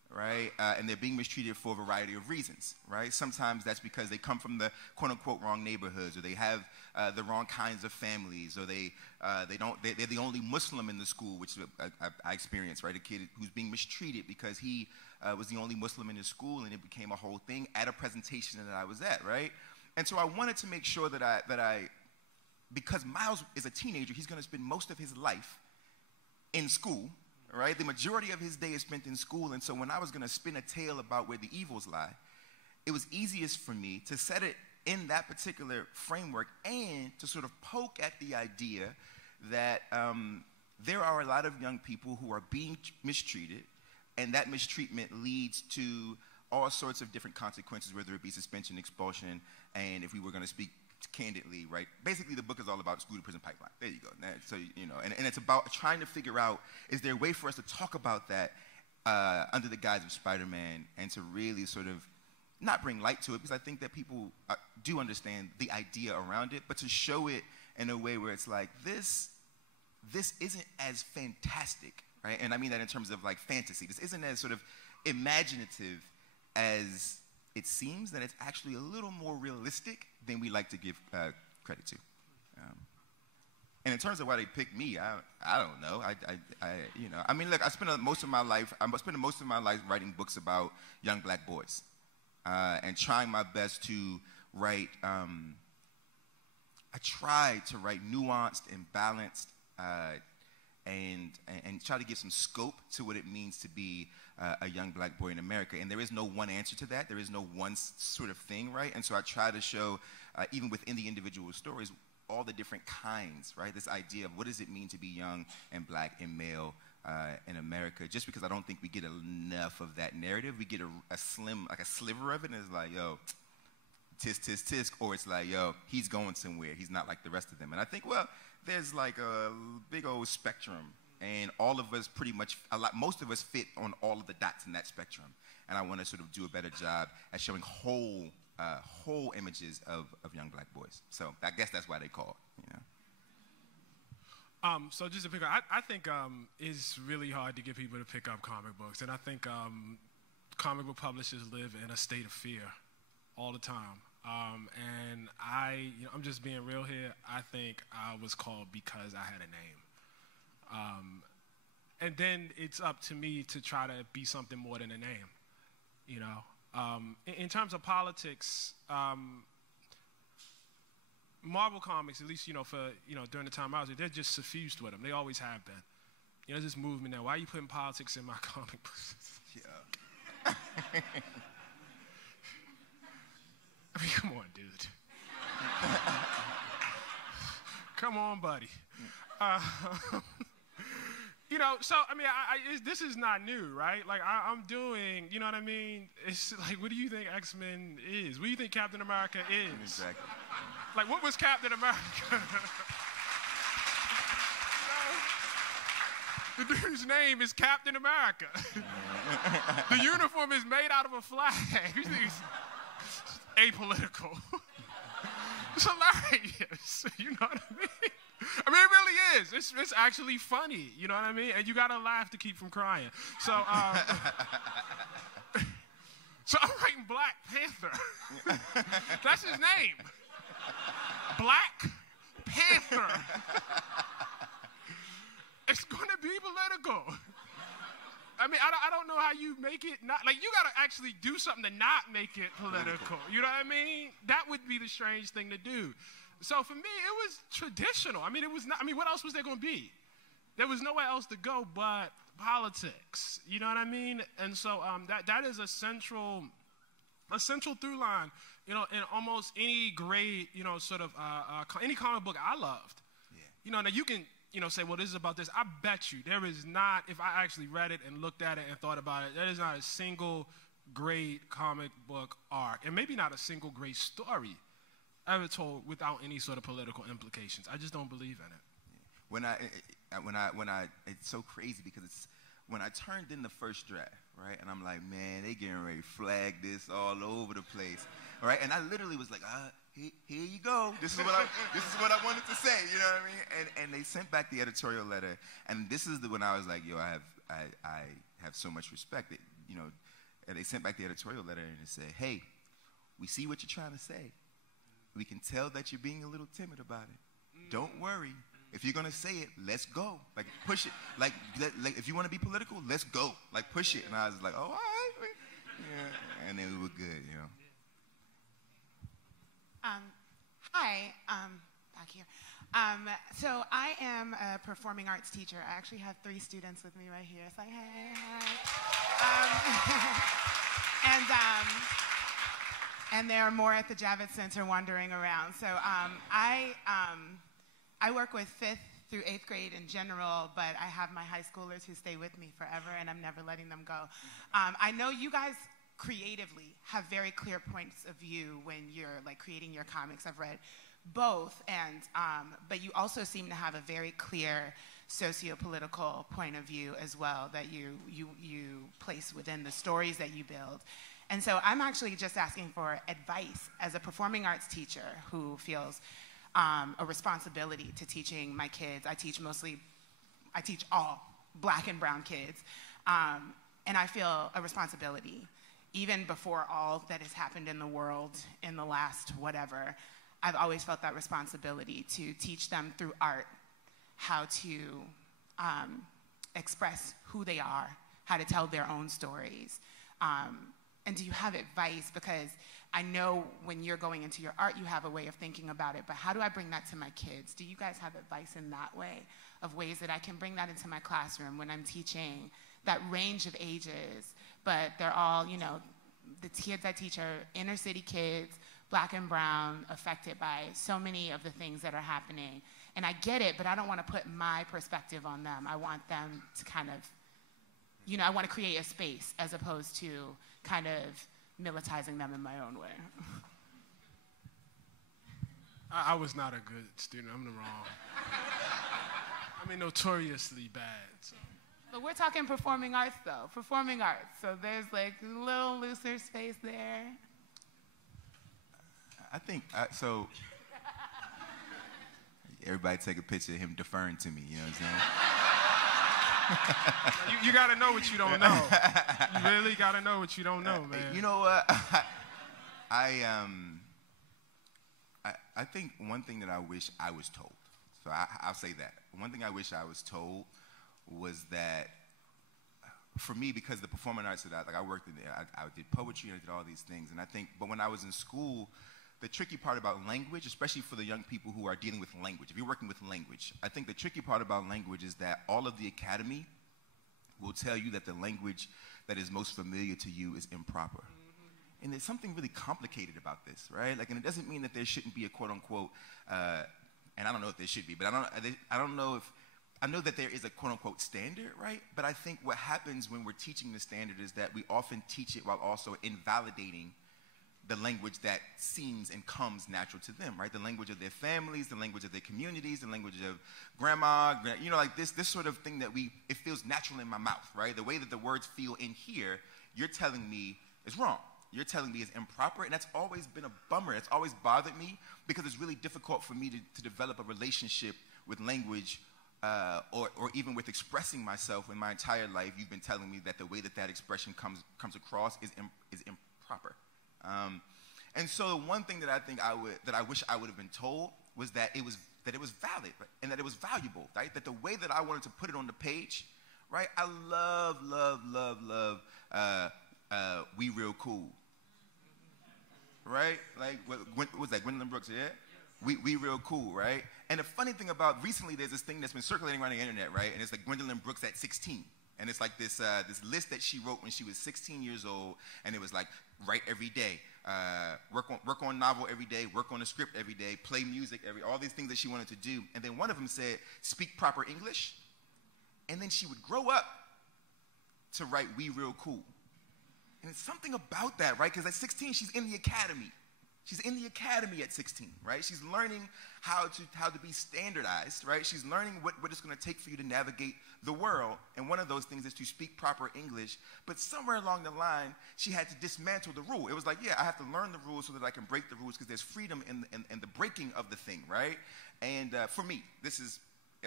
Right? And they're being mistreated for a variety of reasons, right? Sometimes that's because they come from the quote-unquote wrong neighborhoods, or they have the wrong kinds of families, or they're the only Muslim in the school, which I experienced, right? A kid who's being mistreated because he was the only Muslim in his school, and it became a whole thing at a presentation that I was at, right? And so I wanted to make sure that I because Miles is a teenager, he's going to spend most of his life in school. Right? The majority of his day is spent in school, and so when I was going to spin a tale about where the evils lie, it was easiest for me to set it in that particular framework and to sort of poke at the idea that there are a lot of young people who are being mistreated, and that mistreatment leads to all sorts of different consequences, whether it be suspension, expulsion, and if we were going to speak candidly, right? Basically, the book is all about school to prison pipeline. There you go. So, and it's about trying to figure out, is there a way for us to talk about that under the guise of Spider-Man, and to really sort of not bring light to it, because I think that people do understand the idea around it, but to show it in a way where it's like, this isn't as fantastic, right? And I mean that in terms of like fantasy. This isn't as sort of imaginative as it seems, that it's actually a little more realistic than we like to give credit to. And in terms of why they picked me, I don't know. I mean, look, I'm spending most of my life writing books about young black boys, and trying my best to write. I try to write nuanced and balanced, and try to give some scope to what it means to be a young black boy in America. And there is no one answer to that. There is no one sort of thing, right? And so I try to show, even within the individual stories, all the different kinds, right? This idea of what does it mean to be young and black and male in America, just because I don't think we get enough of that narrative. We get a sliver of it, and it's like, yo, tisk, tisk, tisk, or it's like, yo, he's going somewhere. He's not like the rest of them. And I think, well, there's like a big old spectrum, and all of us most of us fit on all of the dots in that spectrum. And I want to sort of do a better job at showing whole images of young black boys. So I guess that's why they call it, So just to pick up, I think it's really hard to get people to pick up comic books. And I think comic book publishers live in a state of fear all the time. And I'm just being real here. I think I was called because I had a name. And then it's up to me to try to be something more than a name, you know. In terms of politics, Marvel comics, at least, during the time I was there, they're just suffused with them. They always have been. There's this movement now. Why are you putting politics in my comic books? Yeah. I mean, come on, dude. Come on, buddy. So, I mean, this is not new, right? Like, I'm doing, you know what I mean? It's like, what do you think X-Men is? What do you think Captain America is? Exactly. Like, what was Captain America? The dude's name is Captain America. The uniform is made out of a flag. Apolitical. It's hilarious. You know what I mean? I mean, it really is. It's actually funny. You know what I mean? And you gotta laugh to keep from crying. So, so I'm writing Black Panther. That's his name. Black Panther. It's gonna be political. I mean, I don't know how you make it not, like, you gotta actually do something to not make it political. You know what I mean? That would be the strange thing to do. So for me, it was traditional. I mean, it was not, I mean, what else was there gonna be? There was nowhere else to go but politics. You know what I mean? And so that is a central through line, in almost any great, sort of any comic book I loved. Yeah. Now you can, say, well, this is about this. I bet you there is not, if I actually read it and looked at it and thought about it, there is not a single great comic book arc, and maybe not a single great story ever told without any sort of political implications. I just don't believe in it. It's so crazy because it's when I turned in the first draft, right, and I'm like, man, they getting ready to flag this all over the place, right, and I literally was like, here you go. This is what I wanted to say. You know what I mean? And they sent back the editorial letter, and this is when I was like, yo, I have so much respect. And they sent back the editorial letter and it said, hey, we see what you're trying to say. We can tell that you're being a little timid about it. Don't worry. If you're gonna say it, let's go. Like, push it. Like if you want to be political, let's go. Like, push it. And I was like, oh, all right. Yeah. And then we were good. Hi, back here. So I am a performing arts teacher. I actually have 3 students with me right here. It's like, hey, hi. And there are more at the Javits Center wandering around. So I work with 5th through 8th grade in general, but I have my high schoolers who stay with me forever, and I'm never letting them go. I know you guys creatively have very clear points of view when you're like creating your comics. I've read both, and but you also seem to have a very clear socio-political point of view as well that you place within the stories that you build. And so I'm actually just asking for advice as a performing arts teacher who feels a responsibility to teaching my kids. I teach all Black and brown kids, and I feel a responsibility. Even before all that has happened in the world in the last whatever, I've always felt that responsibility to teach them through art how to express who they are, how to tell their own stories. And do you have advice? Because I know when you're going into your art, you have a way of thinking about it, but how do I bring that to my kids? Do you guys have advice in that way, of ways that I can bring that into my classroom when I'm teaching that range of ages, but they're all, the kids I teach are inner city kids, Black and brown, affected by so many of the things that are happening. And I get it, but I don't want to put my perspective on them. I want them to kind of, I want to create a space as opposed to kind of militarizing them in my own way. I was not a good student. I'm the wrong. I mean, notoriously bad. So. But we're talking performing arts, though. Performing arts. So there's like a little looser space there. I think, so everybody take a picture of him deferring to me, you know what I'm saying? You got to know what you don't know. You really got to know what you don't know, man. You know what? I think one thing that I wish I was told, so I'll say that. One thing I wish I was told was that, for me, because the performing arts that I worked in, I did poetry, I did all these things, and I think, but when I was in school, the tricky part about language, especially for the young people who are dealing with language, if you're working with language, I think the tricky part about language is that all of the academy will tell you that the language that is most familiar to you is improper. And there's something really complicated about this, right? Like, and it doesn't mean that there shouldn't be a quote unquote, and I don't know if there should be, but I don't know if, I know that there is a quote unquote standard, right? But I think what happens when we're teaching the standard is that we often teach it while also invalidating the language that seems and comes natural to them, right? The language of their families, the language of their communities, the language of grandma, you know, like this sort of thing that it feels natural in my mouth, right? The way that the words feel in here, you're telling me is wrong. You're telling me is improper, and that's always been a bummer. It's always bothered me because it's really difficult for me to develop a relationship with language or even with expressing myself. In my entire life, you've been telling me that the way that expression comes across is improper. And so one thing that I wish I would have been told was that it was valid, right? And that it was valuable, right? That the way that I wanted to put it on the page, right? I love We Real Cool, right? Like what was that? Gwendolyn Brooks, yeah. We Real Cool, right? And the funny thing about recently, there's this thing that's been circulating around the internet, right? And it's like Gwendolyn Brooks at 16. And it's like this list that she wrote when she was 16 years old, and it was like, write every day, work on novel every day, work on a script every day, play music all these things that she wanted to do. And then one of them said, speak proper English. And then she would grow up to write We Real Cool. And it's something about that, right? Because at 16, she's in the academy. She's in the academy at 16, right? She's learning how to be standardized, right? She's learning what it's going to take for you to navigate the world. And one of those things is to speak proper English. But somewhere along the line, she had to dismantle the rule. It was like, yeah, I have to learn the rules so that I can break the rules because there's freedom in the breaking of the thing, right? And for me, this is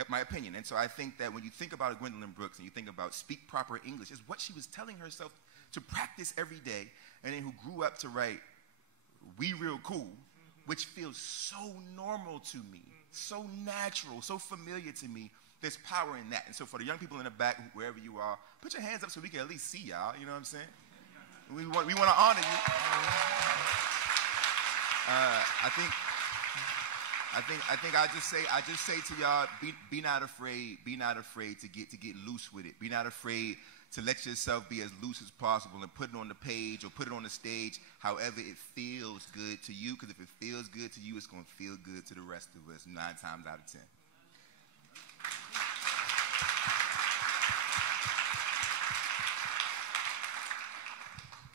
my opinion. And so I think that when you think about Gwendolyn Brooks and you think about speak proper English, is what she was telling herself to practice every day, and then who grew up to write We Real Cool, which feels so normal to me, so natural, so familiar to me. There's power in that. And so for the young people in the back, wherever you are, put your hands up so we can at least see y'all, you know what I'm saying? We want to honor you. I think I just say to y'all, be not afraid to get loose with it. Be not afraid to let yourself be as loose as possible and put it on the page or put it on the stage however it feels good to you, because if it feels good to you, it's going to feel good to the rest of us 9 times out of 10.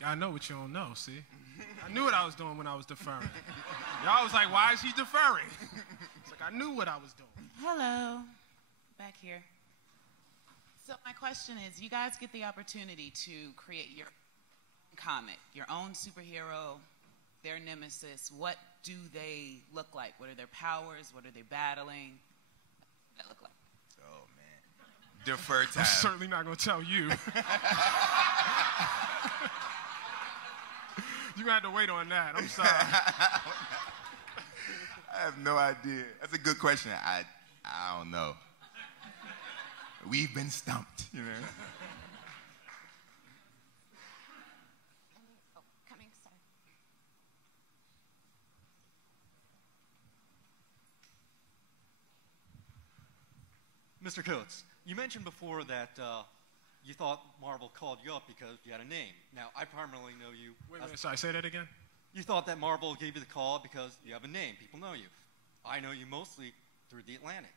I know what you don't know, see? I knew what I was doing when I was deferring. Y'all was like, why is he deferring? It's like, I knew what I was doing. Hello, back here. So my question is, you guys get the opportunity to create your comic, your own superhero, their nemesis. What do they look like? What are their powers? What are they battling? What do they look like? Oh, man. Defer time. I'm certainly not going to tell you. You're going to have to wait on that. I'm sorry. I have no idea. That's a good question. I don't know. We've been stumped, you know. Coming, sorry. Mr. Coates, you mentioned before that you thought Marvel called you up because you had a name. Now, I primarily know you. Wait a minute, sorry, say that again? You thought that Marvel gave you the call because you have a name. People know you. I know you mostly through The Atlantic.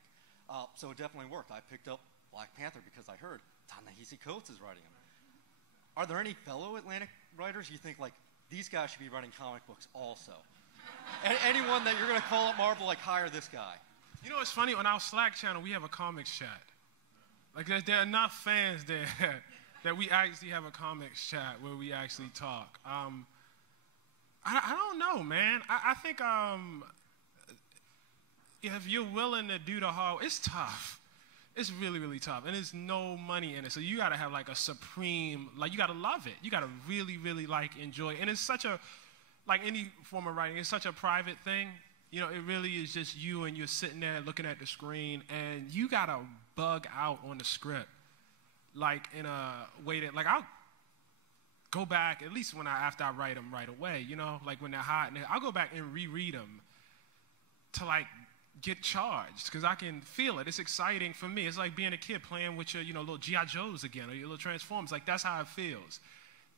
So it definitely worked. I picked up Black Panther because I heard Ta-Nehisi Coates is writing him. Are there any fellow Atlantic writers you think, like, these guys should be writing comic books also? Anyone that you're going to call up Marvel, like, hire this guy? You know what's funny? On our Slack channel, we have a comics chat. Like, there are enough fans there that we actually have a comics chat where we actually talk. I don't know, man. I think if you're willing to do the hard, it's tough. It's really, really tough. And there's no money in it. So you got to have, like, a supreme, like, you got to love it. You got to really, really, like, enjoy it. And it's such a, like any form of writing, it's such a private thing. You know, it really is just you, and you're sitting there looking at the screen, and you got to bug out on the script, like in a way that, like, I'll go back, at least after I write them right away, you know, like when they're hot, and I'll go back and reread them to, like, get charged, because I can feel it. It's exciting for me. It's like being a kid playing with your, you know, little G.I. Joes again, or your little Transformers. Like, that's how it feels.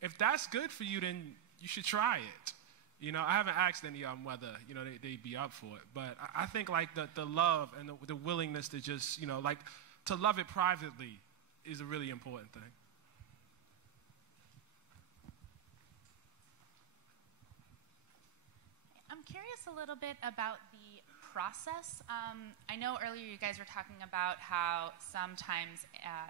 If that's good for you, then you should try it. You know, I haven't asked any of them whether, you know, they'd be up for it. But I think, like, the love and the willingness to just, you know, like, to love it privately is a really important thing. I'm curious a little bit about the process. I know earlier you guys were talking about how sometimes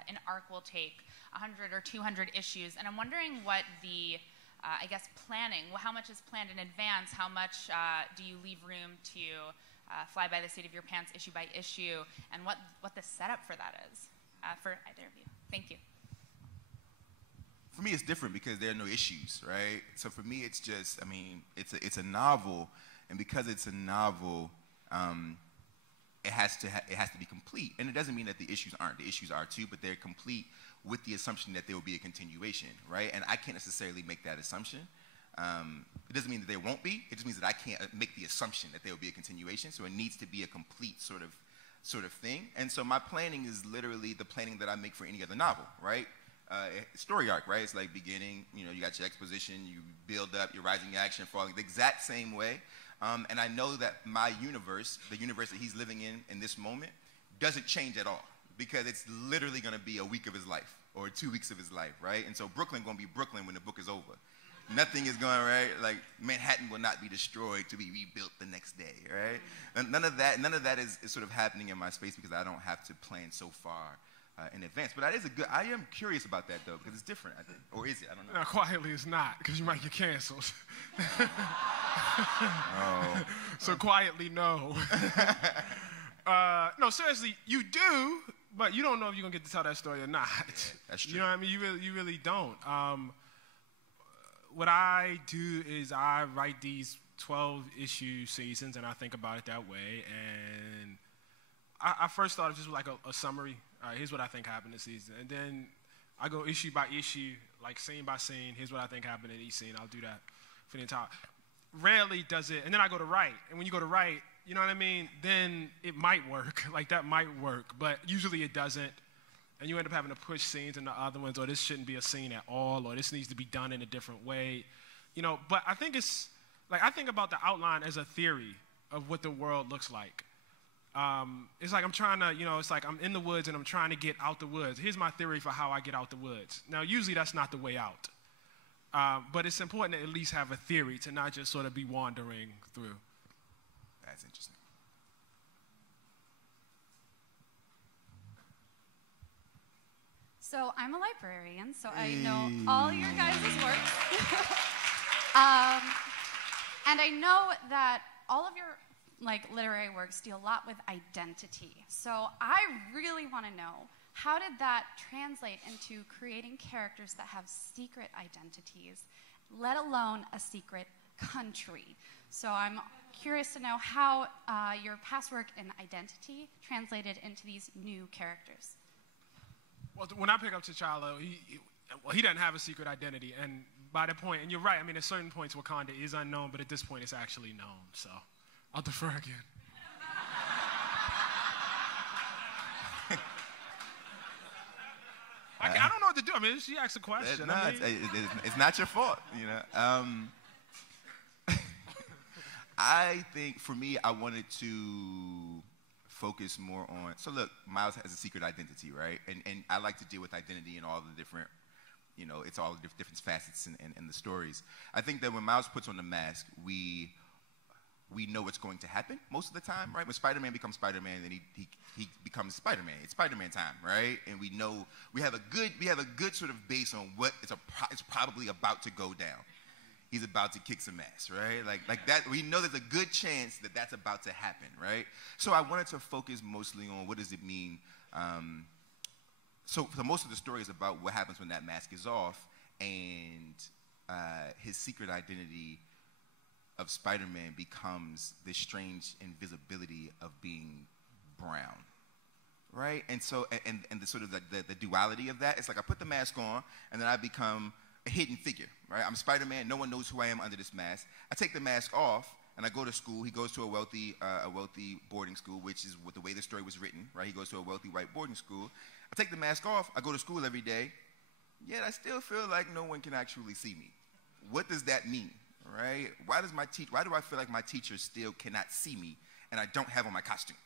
an arc will take 100 or 200 issues, and I'm wondering what the I guess planning, how much is planned in advance, how much do you leave room to fly by the seat of your pants issue by issue, and what the setup for that is for either of you. Thank you. For me, it's different because there are no issues, right? So for me, it's just, I mean, it's a novel, and because it's a novel, it has to be complete. And it doesn't mean that the issues aren't. The issues are too, but they're complete with the assumption that there will be a continuation, right? And I can't necessarily make that assumption. It doesn't mean that there won't be. It just means that I can't make the assumption that there will be a continuation. So it needs to be a complete sort of thing. And so my planning is literally the planning that I make for any other novel, right? Story arc, right? It's like beginning, you know, you got your exposition, you build up, your rising action, falling, the exact same way. And I know that my universe, the universe that he's living in this moment, doesn't change at all, because it's literally going to be a week of his life or 2 weeks of his life, right? And so Brooklyn going to be Brooklyn when the book is over. Nothing is going, right? Like, Manhattan will not be destroyed to be rebuilt the next day, right? And none of that is sort of happening in my space, because I don't have to plan so far in advance. But I am curious about that, though, because it's different, I think. Or is it? I don't know. No, quietly it's not, because you might get canceled. Oh. So quietly, no. No, seriously, you do, but you don't know if you're going to get to tell that story or not. That's true. You know what I mean? You really don't. What I do is I write these 12-issue seasons, and I think about it that way. And I first started just with like a summary. All right, here's what I think happened this season. And then I go issue by issue, like scene by scene. Here's what I think happened in each scene. I'll do that for the entire. Rarely does it. And then I go to write. And when you go to write, you know what I mean? Then it might work. Like, that might work. But usually it doesn't. And you end up having to push scenes into other ones, or this shouldn't be a scene at all, or this needs to be done in a different way. You know, but I think it's, like, I think about the outline as a theory of what the world looks like. It's like I'm trying to, you know, it's like I'm in the woods and I'm trying to get out the woods. Here's my theory for how I get out the woods. Now, usually that's not the way out. But it's important to at least have a theory, to not just sort of be wandering through. That's interesting. So I'm a librarian, so I know all your guys' works. And I know that all of your literary works deal a lot with identity. So I really want to know, how did that translate into creating characters that have secret identities, let alone a secret country? So I'm curious to know how your past work in identity translated into these new characters. Well, when I pick up T'Challa, he doesn't have a secret identity. And by that point, and you're right, I mean, at certain points, Wakanda is unknown, but at this point, it's actually known. So I'll defer again. I don't know what to do. I mean, she asked a question. No, it's not your fault, you know. I think, for me, I wanted to focus more on, so look, Miles has a secret identity, right? And I like to deal with identity in all the different, you know, it's all the different facets in the stories. I think that when Miles puts on the mask, we know what's going to happen most of the time, right? When Spider-Man becomes Spider-Man, then he becomes Spider-Man. It's Spider-Man time, right? And we know, we have a good sort of base on what it's probably about to go down. He's about to kick some ass, right? Like that, we know there's a good chance that that's about to happen, right? So I wanted to focus mostly on what does it mean. So most of the story is about what happens when that mask is off, and his secret identity Spider-Man becomes this strange invisibility of being brown, right? And so, and the sort of the duality of that, it's like I put the mask on, and then I become a hidden figure, right? I'm Spider-Man. No one knows who I am under this mask. I take the mask off, and I go to school. He goes to a wealthy boarding school, which is what the way the story was written, right? He goes to a wealthy white boarding school. I take the mask off. I go to school every day, yet I still feel like no one can actually see me. What does that mean, right? Why do I feel like my teacher still cannot see me, and I don't have on my costume?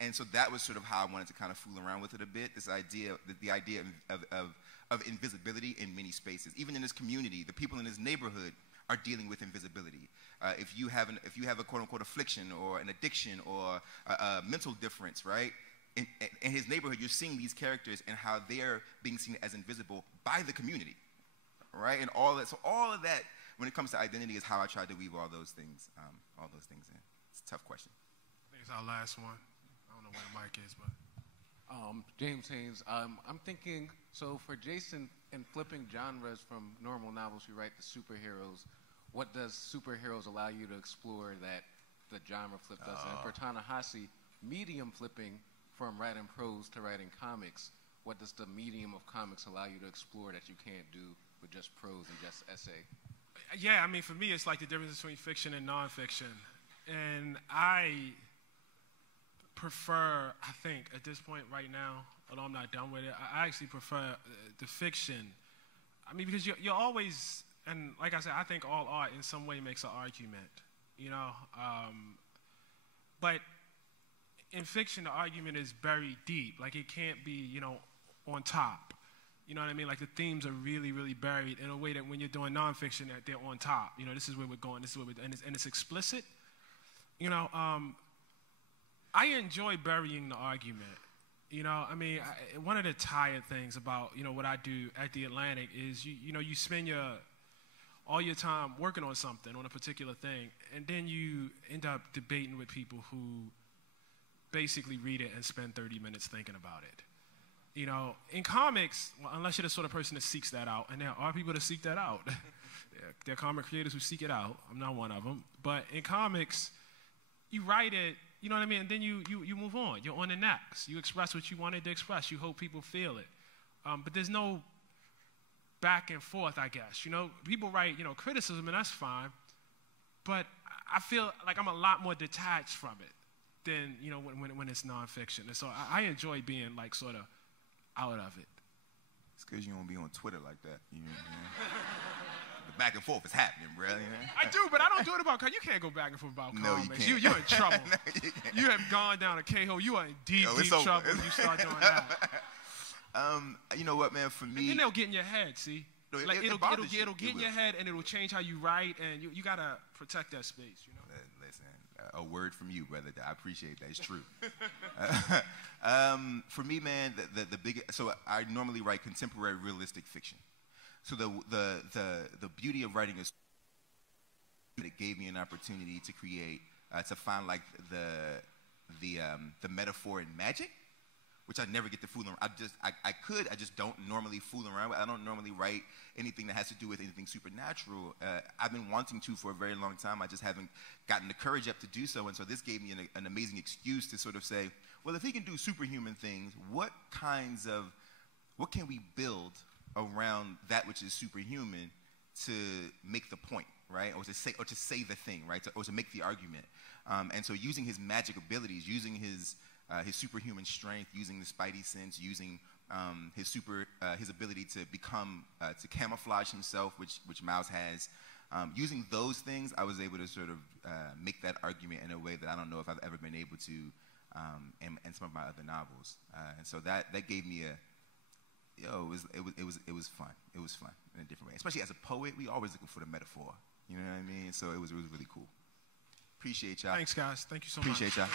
And so that was sort of how I wanted to kind of fool around with it a bit. This idea, the idea of invisibility in many spaces. Even in this community, the people in this neighborhood are dealing with invisibility. If you have a quote unquote affliction or an addiction or a mental difference, right? In his neighborhood, you're seeing these characters and how they're being seen as invisible by the community, right? And all that. So all of that, when it comes to identity, is how I tried to weave all those things in. It's a tough question. I think it's our last one. I don't know where the mic is, but. James Haynes, I'm thinking, so for Jason, in flipping genres from normal novels you write to superheroes, what does superheroes allow you to explore that the genre flip does? And for Ta-Nehisi, medium flipping from writing prose to writing comics, what does the medium of comics allow you to explore that you can't do with just prose and just essay? Yeah, I mean, for me, it's like the difference between fiction and nonfiction. And I prefer, I think, at this point right now, although I'm not done with it, I actually prefer the fiction. I mean, because you're always, and like I said, I think all art in some way makes an argument, you know? But in fiction, the argument is buried deep. Like, it can't be, you know, on top. You know what I mean? Like, the themes are really, really buried in a way that when you're doing nonfiction, they're on top. You know, this is where we're going, this is where we're, and it's explicit. You know, I enjoy burying the argument. You know, I mean, one of the tired things about, you know, what I do at The Atlantic is, you know, you spend all your time working on something, on a particular thing, and then you end up debating with people who basically read it and spend 30 minutes thinking about it. You know, in comics, well, unless you're the sort of person that seeks that out, and there are people that seek that out. There are comic creators who seek it out. I'm not one of them. But in comics, you write it, you know what I mean? And then you move on. You're on the next. You express what you wanted to express. You hope people feel it. But there's no back and forth, I guess. You know, people write, you know, criticism, and that's fine. But I feel like I'm a lot more detached from it than, you know, when it's nonfiction. And so I enjoy being, like, sort of out of it. It's because you don't be on Twitter like that. You know? The back and forth is happening, bro. You know? I do, but I don't do it about comics. You can't go back and forth about no, comics. You can't. You're in trouble. No, you have gone down a K-hole. You are in deep trouble when you start doing that. You know what, man? For me, and then they'll get in your head. See, no, like it'll get in your head, and it'll change how you write, and you gotta protect that space. You know. Listen, a word from you, brother. I appreciate that. It's true. For me, man, the big. So I normally write contemporary realistic fiction. So the beauty of writing is that it gave me an opportunity to create, to find like the metaphor in magic, which I never get to fool around. I just don't normally fool around with. I don't normally write anything that has to do with anything supernatural. I've been wanting to for a very long time. I just haven't gotten the courage up to do so. And so this gave me an amazing excuse to sort of say, well, if he can do superhuman things, what can we build around that which is superhuman to make the point, right? Or to say the thing, right? Or to make the argument. And so using his magic abilities, using his superhuman strength, using the spidey sense, using his ability to to camouflage himself, which Miles has, using those things, I was able to sort of make that argument in a way that I don't know if I've ever been able to in some of my other novels. And so that gave me it was fun. It was fun in a different way. Especially as a poet, we always looking for the metaphor. You know what I mean? So it was really cool. Appreciate y'all. Thanks, guys. Thank you so much. Appreciate y'all.